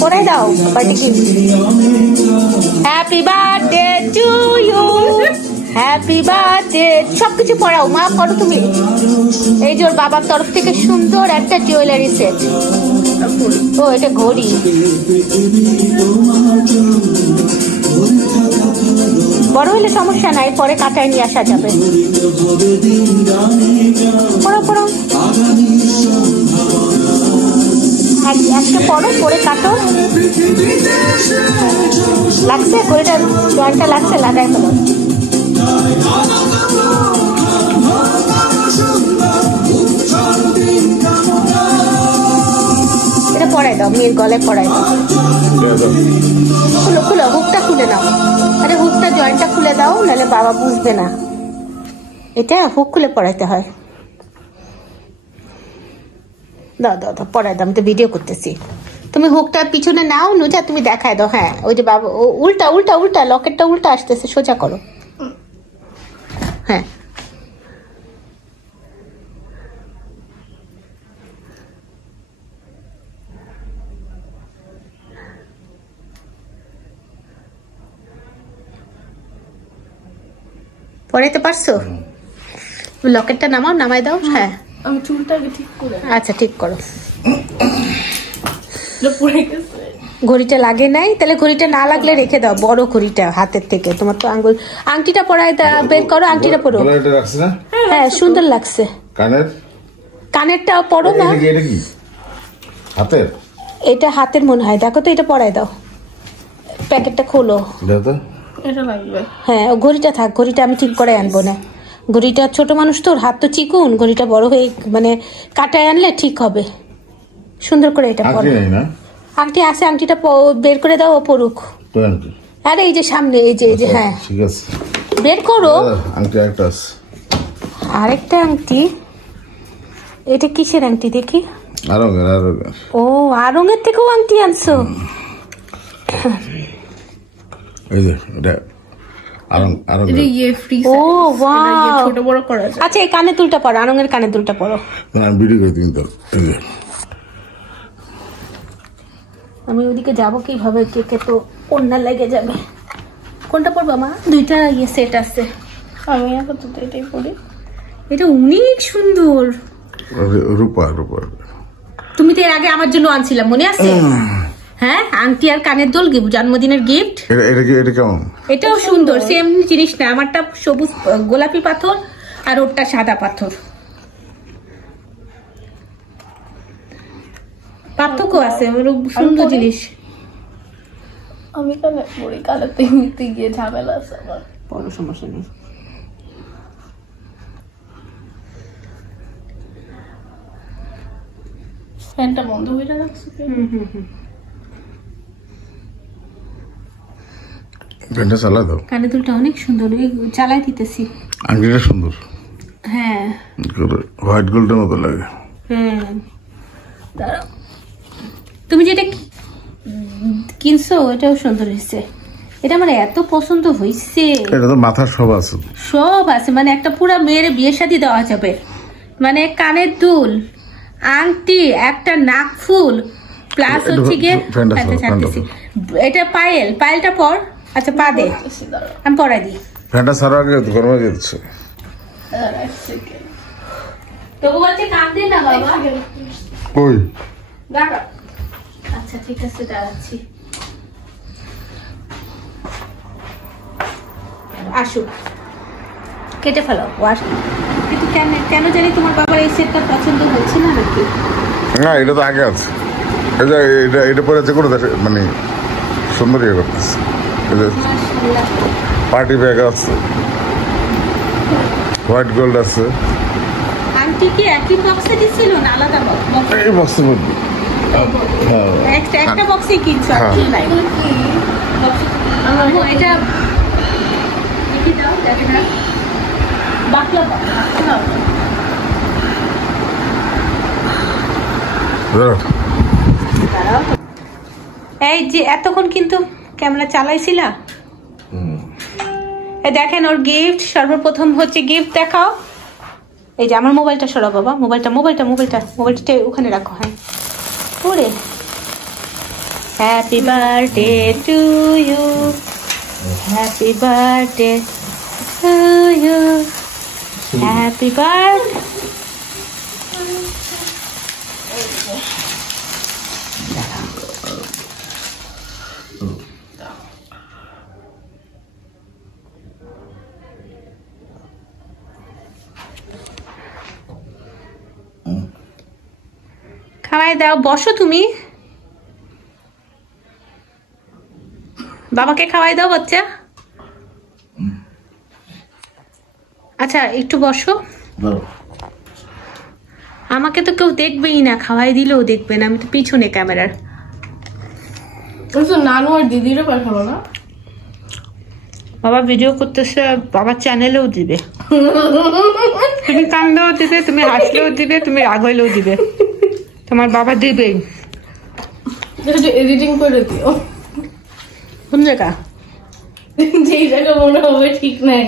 পড়াই দাও happy birthday to you, happy birthday. সবকিছু পড়াও মা, করো তুমি। এই যে ওর বাবার তরফ থেকে সুন্দর একটা জুয়েলারি সেট। ও এটা ঘড়ি। বড় হলে সমস্যা নাই, পরে কাটায় নিয়ে আসা যাবে। পড়ো পড়ো, একটা পড়ো, পরে কাটো। লাগছে ঘড়িটা, জয়েন্টটা লাগছে, লাগাই ফেলো। এটা পড়াই দাও, মেয়ের গলায় পড়াই দাও। খুলো খুলো, হুকটা খুলে দাও। আরে হুকটা, জয়েন্টটা খুলে দাও, নাহলে বাবা বুঝবে না। এটা হুক খুলে পড়াইতে হয়। দাও দাও দাও, পড়াই দাও, আমি তো ভিডিও করতেছি। তুমি হুকটা পিছনে নাও, নুজা তুমি দেখায় দাও। হ্যাঁ ওই যে বাবা, উল্টা উল্টা উল্টা, লকেটটা উল্টা আসতেছে, সোজা করো। হ্যাঁ পড়াইতে পারছো? লকেটটা নামাও, নামাই দাও। হ্যাঁ আমি চুলটাকে ঠিক করে, আচ্ছা ঠিক করো। ঘড়িটা লাগে নাই, তাহলে ঘড়িটা না লাগলে রেখে দাও, বড় ঘড়িটা হাতের থেকে। তোমার তো আঙ্গুল, আংটিটা পরায় বের করো, আংটিটা পরো। হ্যাঁ সুন্দর লাগছে। কানেরটা পরো না, হাতের, এটা হাতের মনে হয়। দেখো তো, এটা পরায় দাও, প্যাকেটটা খোলো। এটা লাগবে। হ্যাঁ ঘড়িটা থাক, ঘড়িটা আমি ঠিক করে আনবো না। ঘড়িটা ছোট মানুষ তোর হাত তো চিকুন, ঘড়িটা বড় হয়ে মানে কাটায় আনলে ঠিক হবে। সুন্দর করে এটা পরো। আংটি আছে, আংটিটা বের করে দাও, ও পড়ুক। আরে এই যে সামনে, এই যে এই যে, হ্যাঁ ঠিক আছে, বের করো। আংটি একটা আছে, আরেকটা আংটি। এটা কিসের আংটি দেখি? আরঙের। ও আরঙের থেকেও আংটি আনছো? এই যে এটা এটা ইয়ে ফ্রি ও ওয়াও, ছোট বড় করা যায়। আচ্ছা এই কানের দুলটা পরো, আরঙের কানের দুলটা পরো। ভিডিও করে দিন তো। এই যে আমি ওদিকে যাবো কিভাবে, কেকে তো কন্যা লেগে যাবে। কোনটা পরবো মা? দুইটা ইয়ে সেট আছে। আমি আপাতত এটাই পরি। এটা অনেক সুন্দর। রূপা রূপা, তুমি তো এর আগে আমার জন্য আনছিলাম, মনে আছে? হ্যাঁ আংটি আর কানের দোল, জন্মদিনের গিফট। এটা কেমন? এটাও সুন্দর, সেম জিনিস না। আমারটা সবুজ গোলাপি পাথর আর ওরটা সাদা পাথর, পার্থক্য আছে, সুন্দর জিনিস। আমি কালে পরি, কালেতে নিতে গিয়ে ঝামেলা আছে আমার। বড় সমস্যা নেই। ফ্যানটা বন্ধ হয়ে যাচ্ছে। ফ্যানটা চালা দাও। কানের দুলটা অনেক সুন্দর, চালাই দিতেছি। আংটিটা সুন্দর, হ্যাঁ হোয়াইট গোল্ডের মতো লাগে। হ্যাঁ দাঁড়াও, তুমি যেটা কিনছো এটাও সুন্দর হয়েছে। এটা আমার এত পছন্দ হয়েছে। এটা তো মাথার সব আছে, সব আছে, মানে একটা পুরো মেয়ের বিয়ে শাদী দেওয়া যাবে। মানে কানের দুল, আংটি, একটা নাক ফুল, প্লাস হচ্ছে গিয়ে এটা পায়েল। পায়েলটা পর, আচ্ছা পা দে, আমি পরাই দিই। ফ্যানটা ছাড়া আগে গরমে যাচ্ছে। তবু বলছে কাঁদে না বাবা। কই দাঁড়া, আচ্ছা ঠিক আছে দাঁড়াচ্ছি। আসুক, কেটে ফেলো। কিন্তু কেন জানি তোমার বাবার এই সেটটা পছন্দ হচ্ছে না নাকি? না এটা তো আগে আছে, এটা পরে যে কোনো মানে সুন্দর ইয়ে করতেছে। পার্টি ব্যাগ আছে, হোয়াইট গোল্ড আছে। আংটি কি একই বক্সে দিছিল না আলাদা বক্স? এই বক্সের মধ্যে একটা বক্সে কিনছো আর কি নাই? এটা দেখি দাও, দেখে না বাকলা এই যে এতক্ষণ কিন্তু ক্যামেরা চালাইছিলা। দেখেন ওর গিফট, সর্বপ্রথম হচ্ছে গিফট দেখাও। এই যে আমার মোবাইলটা সরাও বাবা, মোবাইলটা ওখানে রাখো। হ্যাঁ ওরে, happy birthday to you, happy birthday to you, happy birthday. খাওয়াই দাও, বসো তুমি, বাবাকে খাওয়াই দাও বাচ্চা। আচ্ছা একটু বসো, আমাকে তো কেউ দেখবেই না, খাওয়াই দিলেও দেখবে না, আমি তো পিছনে ক্যামেরার। নানু আর দিদিরও পাঠাবো না, বাবা ভিডিও করতেছে, বাবার চ্যানেলেও দিবে। তুমি কান্দেও দিবে, তুমি হাসলেও দিবে, তুমি রাগ হইলেও দিবে, তোমার বাবা দিবেই। এডিটিং করে দিও কোন জায়গা, যেই জায়গা মনে হবে ঠিক নাই।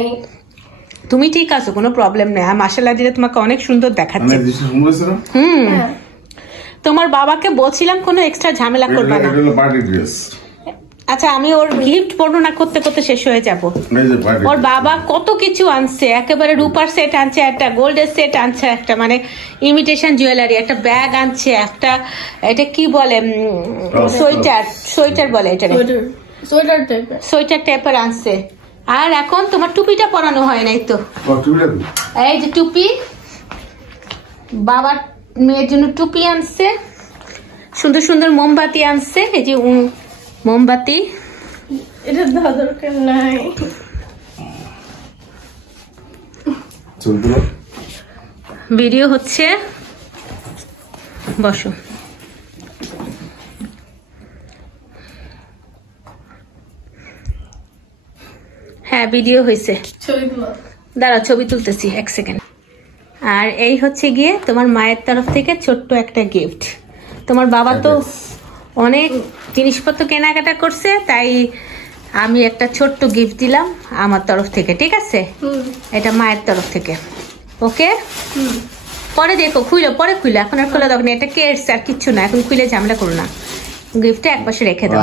তুমি ঠিক আছো, কোনো প্রবলেম নেই। আর মাশাআল্লাহ দিলে তোমাকে অনেক সুন্দর দেখাচ্ছে। তোমার বাবাকে বলছিলাম কোনো এক্সট্রা ঝামেলা করবা না। আচ্ছা আমি ওর গিফট বর্ণনা করতে করতে শেষ হয়ে যাব। ওর বাবা কত কিছু আনছে, একেবারে রূপার সেট আনছে, একটা গোল্ডের সেট আনছে, একটা মানে ইমিটেশন জুয়েলারি, একটা ব্যাগ আনছে, একটা এটা কি বলে সোয়েটার বলে, এটা সোয়েটার টাইপের আনছে। আর এখন তোমার টুপিটা পরানো হয় নাই তো, এই যে টুপি, বাবার মেয়ের জন্য টুপি আনছে, সুন্দর সুন্দর মোমবাতি আনছে, এই যে মোমবাতি, এটা দরকার নাই। ভিডিও হচ্ছে, বসো। হ্যাঁ ভিডিও হয়েছে, দাঁড়াও ছবি তুলতেছি, এক সেকেন্ড। আর এই হচ্ছে গিয়ে তোমার মায়ের তরফ থেকে ছোট্ট একটা গিফট। তোমার বাবা তো অনেক জিনিসপত্র কেনাকাটা করছে, তাই আমি একটা ছোট্ট গিফট দিলাম আমার তরফ থেকে, ঠিক আছে? এটা মায়ের তরফ থেকে, ওকে? পরে দেখো, পরে খুলে, এখন আর খোলা দরকার নেই, এটা কেটস আর কিচ্ছু না, এখন খুলে ঝামেলা করো না, গিফটটা একপাশে রেখে দাও।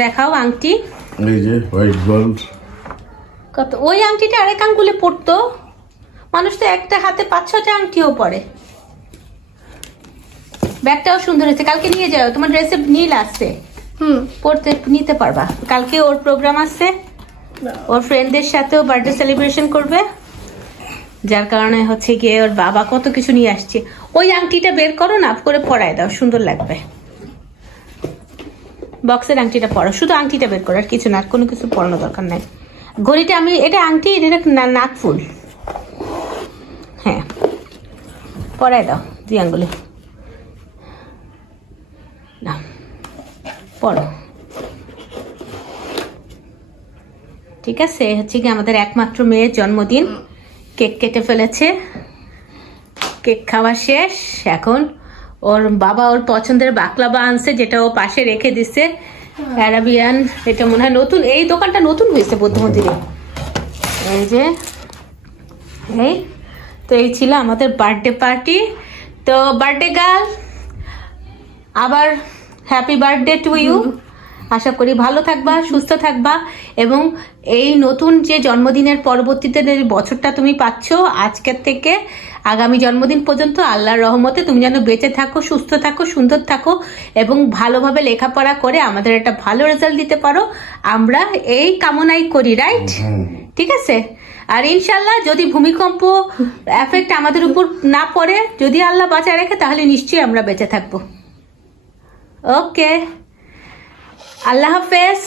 দেখাও আংটি, কত ওই আংটিটা আরেক আঙ্গুলে পড়তো, মানুষ তো একটা হাতে 5-6টা আংটিও পরে। ব্যাগটাও সুন্দর হয়েছে, কালকে নিয়ে যাও, তোমার ড্রেসে নীল আসছে, পড়তে নিতে পারবা। কালকে ওর প্রোগ্রাম আছে, ওর ফ্রেন্ডদের সাথেও বার্থডে সেলিব্রেশন করবে, যার কারণে হচ্ছে গিয়ে ওর বাবা কত কিছু নিয়ে আসছে। ওই আংটিটা বের করো না, করে পরায় দাও, সুন্দর লাগবে। বক্সের আংটিটা পরো, শুধু আংটিটা বের করো, আর কিছু না, কোনো কিছু পরানো দরকার নাই। ঘড়িটা আমি, এটা আংটি, এটা নাক ফুল, হ্যাঁ পরায় দাও 2 আঙ্গুলে, না পড়ো, ঠিক আছে? হচ্ছে কি আমাদের একমাত্র মেয়ের জন্মদিন, কেক কেটে ফেলেছে, কেক খাওয়া শেষ। এখন ওর বাবা ওর পছন্দের বাকলাবা আনছে, যেটা ও পাশে রেখে দিছে, অ্যারাবিয়ান, এটা মনে হয় নতুন, এই দোকানটা নতুন হয়েছে বৌদ্ধ মন্দিরে। এই যে এই তো, এই ছিল আমাদের বার্থডে পার্টি। তো বার্থডে গার্ল, আবার হ্যাপি বার্থডে টু ইউ। আশা করি ভালো থাকবা, সুস্থ থাকবা, এবং এই নতুন যে জন্মদিনের পরবর্তীতে যে বছরটা তুমি পাচ্ছ, আজকের থেকে আগামী জন্মদিন পর্যন্ত আল্লাহর রহমতে তুমি যেন বেঁচে থাকো, সুস্থ থাকো, সুন্দর থাকো, এবং ভালোভাবে লেখাপড়া করে আমাদের একটা ভালো রেজাল্ট দিতে পারো, আমরা এই কামনাই করি, রাইট? ঠিক আছে? আর ইনশাল্লাহ যদি ভূমিকম্প এফেক্ট আমাদের উপর না পড়ে, যদি আল্লাহ বাঁচায় রাখে, তাহলে নিশ্চয়ই আমরা বেঁচে থাকবো। ওকে, আল্লাহ হাফেজ।